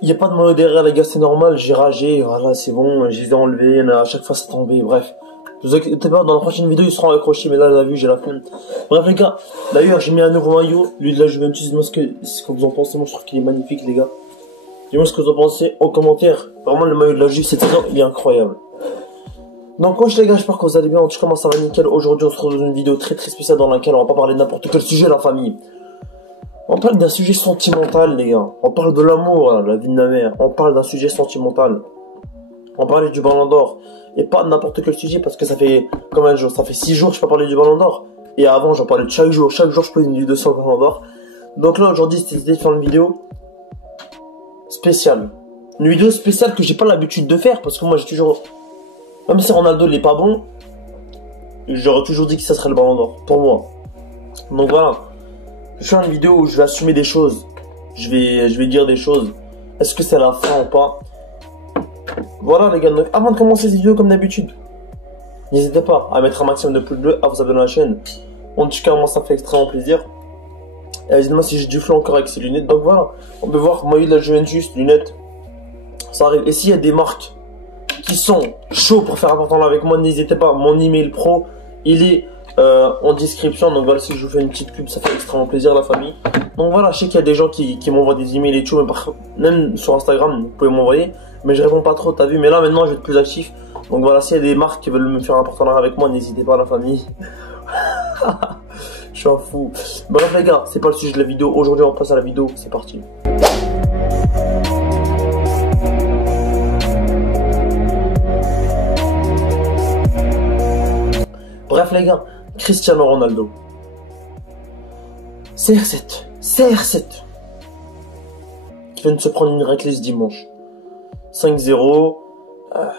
Il n'y a pas de maillot derrière, les gars, c'est normal. J'ai ragé, voilà, c'est bon. Je les ai enlevés, à chaque fois c'est tombé. Bref. Ne vous inquiétez pas, dans la prochaine vidéo, ils seront accrochés. Mais là, la vue, j'ai la flemme. Bref, les gars. D'ailleurs, j'ai mis un nouveau maillot. Lui de la Juventus. Dis-moi ce que vous en pensez. Moi, je trouve qu'il est magnifique, les gars. Dis-moi ce que vous en pensez en commentaire. Vraiment, le maillot de la Juve, cette saison, il est incroyable. Donc, wesh les gars, j'espère que vous allez bien. En tout cas, moi, ça va nickel. Aujourd'hui, on se retrouve dans une vidéo très spéciale dans laquelle on va pas parler de n'importe quel sujet, la famille. On parle d'un sujet sentimental, les gars. On parle de l'amour, la vie de ma mère. On parle d'un sujet sentimental. On parle du Ballon d'Or. Et pas de n'importe quel sujet, parce que ça fait combien de jours? Ça fait 6 jours que je peux parler du Ballon d'Or. Et avant, j'en parlais de chaque jour. Chaque jour, je faisais une vidéo sur le Ballon d'Or. Donc là, aujourd'hui, c'était l'idée de faire une vidéo spéciale. Une vidéo spéciale que j'ai pas l'habitude de faire, parce que moi, j'ai toujours... Même si Ronaldo n'est pas bon, j'aurais toujours dit que ça serait le Ballon d'Or, pour moi. Donc voilà. Je vais faire une vidéo où je vais assumer des choses. Je vais dire des choses. Est-ce que c'est la fin ou pas? Voilà les gars, donc avant de commencer cette vidéo comme d'habitude, n'hésitez pas à mettre un maximum de pouces bleus, à vous abonner à la chaîne. En tout cas, moi ça me fait extrêmement plaisir. Et dites-moi si j'ai du flou encore avec ces lunettes. Donc voilà, on peut voir maillot de la Juventus, lunettes. Ça arrive. Et s'il y a des marques qui sont chauds pour faire un partenariat avec moi, n'hésitez pas. Mon email pro, il est en description. Donc voilà, si je vous fais une petite pub, ça fait extrêmement plaisir, la famille. Donc voilà, je sais qu'il y a des gens qui m'envoient des emails et tout, même sur Instagram, vous pouvez m'envoyer. Mais je réponds pas trop, t'as vu. Mais là maintenant, je vais être plus actif. Donc voilà, s'il y a des marques qui veulent me faire un partenariat avec moi, n'hésitez pas, la famille. Je suis un fou. Bref les gars, c'est pas le sujet de la vidéo. Aujourd'hui, on passe à la vidéo. C'est parti. Bref les gars, Cristiano Ronaldo. CR7 qui vient de se prendre une raclée ce dimanche. 5-0,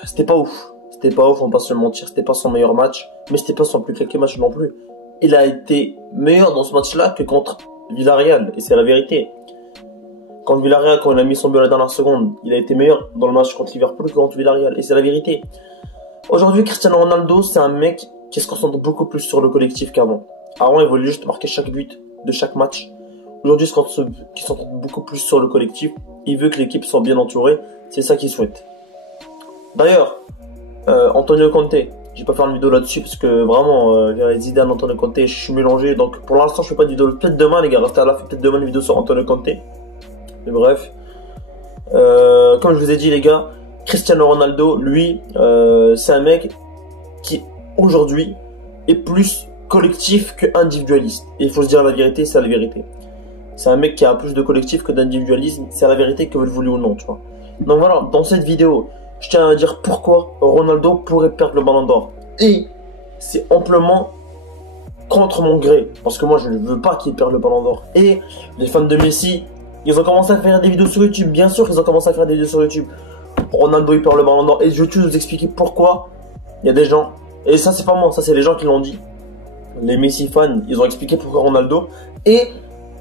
c'était pas ouf. C'était pas ouf, on va pas se le mentir. C'était pas son meilleur match, mais c'était pas son plus claqué match non plus. Il a été meilleur dans ce match-là que contre Villarreal, et c'est la vérité. Contre Villarreal, quand il a mis son but à la dernière seconde, il a été meilleur dans le match contre Liverpool que contre Villarreal, et c'est la vérité. Aujourd'hui, Cristiano Ronaldo, c'est un mec qui se concentre beaucoup plus sur le collectif qu'avant. Avant, il voulait juste marquer chaque but de chaque match. Aujourd'hui, il se concentre beaucoup plus sur le collectif. Il veut que l'équipe soit bien entourée. C'est ça qu'il souhaite. D'ailleurs, Antonio Conte, je vais pas faire une vidéo là-dessus parce que vraiment, Zidane, Antonio Conte, je suis mélangé. Donc pour l'instant, je fais pas de vidéo. Peut-être demain, les gars, restez à la fin. Peut-être demain une vidéo sur Antonio Conte. Mais bref, comme je vous ai dit, les gars, Cristiano Ronaldo, lui, c'est un mec qui aujourd'hui est plus collectif que individualiste. Et il faut se dire la vérité, c'est la vérité. C'est un mec qui a plus de collectif que d'individualisme. C'est la vérité, que vous le voulez ou non, tu vois. Donc voilà, dans cette vidéo, je tiens à dire pourquoi Ronaldo pourrait perdre le Ballon d'Or. Et c'est amplement contre mon gré. Parce que moi, je ne veux pas qu'il perde le Ballon d'Or. Et les fans de Messi, ils ont commencé à faire des vidéos sur YouTube. Bien sûr qu'ils ont commencé à faire des vidéos sur YouTube. Ronaldo, il perd le Ballon d'Or. Et je vais tout vous expliquer pourquoi. Il y a des gens, et ça c'est pas moi, ça c'est les gens qui l'ont dit. Les Messi fans, ils ont expliqué pourquoi Ronaldo. Et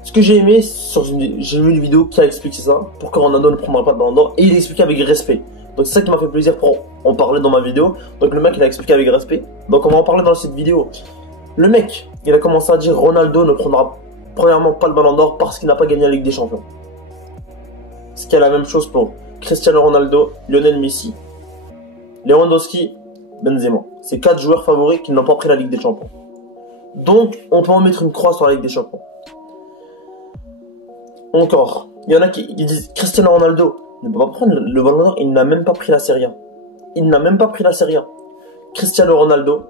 ce que j'ai aimé, j'ai vu une vidéo qui a expliqué ça, pourquoi Ronaldo ne prendra pas de Ballon d'Or, et il expliquait avec respect. Donc c'est ça qui m'a fait plaisir pour en parler dans ma vidéo. Donc le mec, il a expliqué avec respect. Donc on va en parler dans cette vidéo. Le mec, il a commencé à dire Ronaldo ne prendra premièrement pas le Ballon d'Or parce qu'il n'a pas gagné la Ligue des Champions. Ce qui est la même chose pour Cristiano Ronaldo, Lionel Messi, Lewandowski, Benzema. C'est 4 joueurs favoris qui n'ont pas pris la Ligue des Champions. Donc on peut en mettre une croix sur la Ligue des Champions. Encore, il y en a qui disent Cristiano Ronaldo ne peut pas prendre le Ballon d'Or, il n'a même pas pris la Serie A. Il n'a même pas pris la Serie A. Cristiano Ronaldo,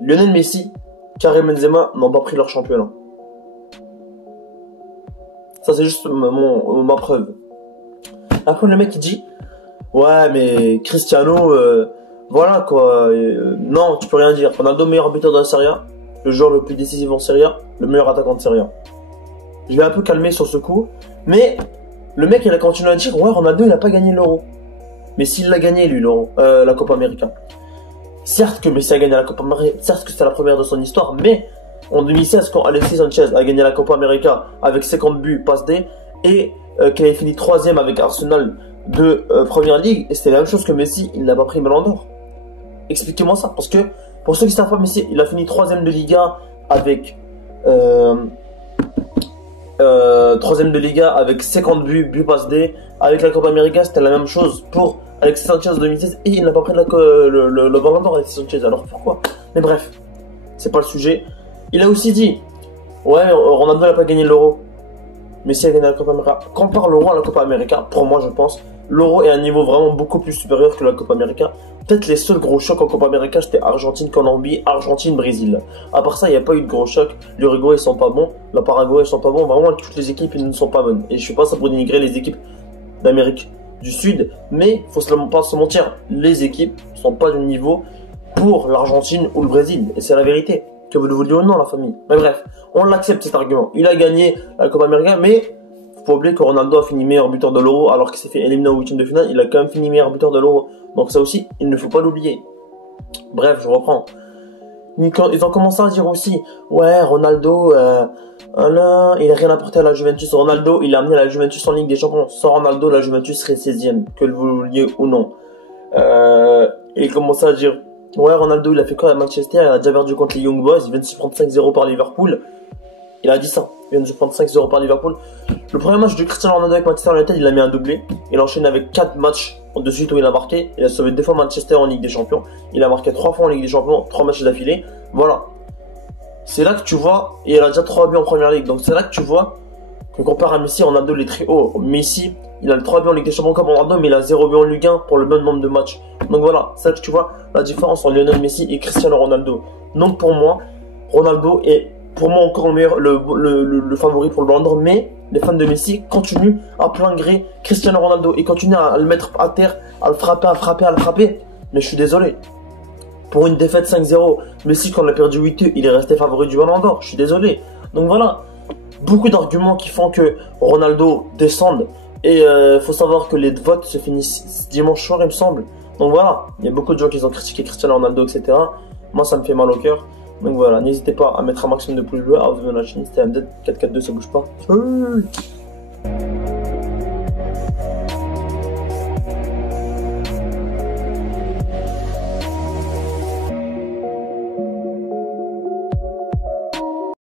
Lionel Messi, Karim Benzema n'ont pas pris leur championnat. Ça c'est juste ma preuve. Après le mec il dit ouais mais Cristiano voilà quoi, non tu peux rien dire. Ronaldo meilleur buteur de la Serie A, le joueur le plus décisif en Serie A, le meilleur attaquant de Serie A. Je vais un peu calmer sur ce coup, mais le mec il a continué à dire ouais Ronaldo il a pas gagné l'Euro. Mais s'il l'a gagné lui l'Euro, la Copa América. Certes que Messi a gagné la Copa América, certes que c'est la première de son histoire, mais en 2016 quand Alexis Sanchez a gagné la Copa América avec 50 buts passe D et qui avait fini 3ème avec Arsenal de Première Ligue, et c'était la même chose que Messi, il n'a pas pris le Ballon d'Or. Expliquez-moi ça, parce que pour ceux qui savent pas, Messi il a fini 3ème de Liga avec troisième de Liga avec 50 buts passe D. Avec la Copa América, c'était la même chose pour Alexis Sanchez en 2016 et il n'a pas pris le Ballon d'Or Alexis Sanchez. Alors pourquoi? Mais bref, c'est pas le sujet. Il a aussi dit, ouais, Ronaldo n'a pas gagné l'Euro. Messi a gagné la Copa América. Compare l'Euro à la Copa América, pour moi je pense, l'Euro est à un niveau vraiment beaucoup plus supérieur que la Copa América. Peut-être les seuls gros chocs en Copa América, c'était Argentine-Colombie, Argentine-Brésil. À part ça, il n'y a pas eu de gros chocs. L'Uruguay, ils sont pas bons. La Paraguay, ils sont pas bons. Vraiment, toutes les équipes, ils ne sont pas bonnes. Et je suis pas ça pour dénigrer les équipes d'Amérique du Sud. Mais, faut pas se mentir, les équipes sont pas du niveau pour l'Argentine ou le Brésil. Et c'est la vérité. Que vous le vouliez ou non, la famille. Mais bref, on l'accepte cet argument. Il a gagné la Copa América, mais faut pas oublier que Ronaldo a fini meilleur buteur de l'Euro alors qu'il s'est fait éliminer au huitième de finale. Il a quand même fini meilleur buteur de l'Euro. Donc ça aussi, il ne faut pas l'oublier. Bref, je reprends. Ils ont commencé à dire aussi, ouais, Ronaldo, il a rien apporté à la Juventus. Ronaldo, il a amené la Juventus en Ligue des Champions. Sans Ronaldo, la Juventus serait 16e, que vous vouliez ou non. Ils commençaient à dire, ouais, Ronaldo, il a fait quoi à Manchester? Il a déjà perdu contre les Young Boys. Il vient de se prendre 5-0 par Liverpool. Il a dit ça. Il vient de se prendre 5-0 par Liverpool. Le premier match de Cristiano Ronaldo avec Manchester United, il a mis un doublé. Il enchaîne avec 4 matchs de suite où il a marqué. Il a sauvé 2 fois Manchester en Ligue des Champions. Il a marqué 3 fois en Ligue des Champions, 3 matchs d'affilée. Voilà. C'est là que tu vois, et il a déjà 3 buts en Première Ligue. Donc c'est là que tu vois que comparé à Messi, Ronaldo il est très haut. Messi, il a le 3 buts en Ligue des Champions comme Ronaldo, mais il a 0 but en Ligue 1 pour le même nombre de matchs. Donc voilà, c'est là que tu vois la différence entre Lionel Messi et Cristiano Ronaldo. Donc pour moi, Ronaldo est pour moi encore le favori pour le Ballon d'Or, mais les fans de Messi continuent à plein gré Cristiano Ronaldo et continuent à le mettre à terre, à le frapper. Mais je suis désolé. Pour une défaite 5-0, Messi quand on a perdu 8-2, il est resté favori du Ballon d'Or. Je suis désolé. Donc voilà, beaucoup d'arguments qui font que Ronaldo descende. Et faut savoir que les votes se finissent dimanche soir, il me semble. Donc voilà, il y a beaucoup de gens qui ont critiqué Cristiano Ronaldo, etc. Moi, ça me fait mal au cœur. Donc voilà, n'hésitez pas à mettre un maximum de pouces bleus, à vous abonner à la chaîne, c'était MZ442, ça bouge pas.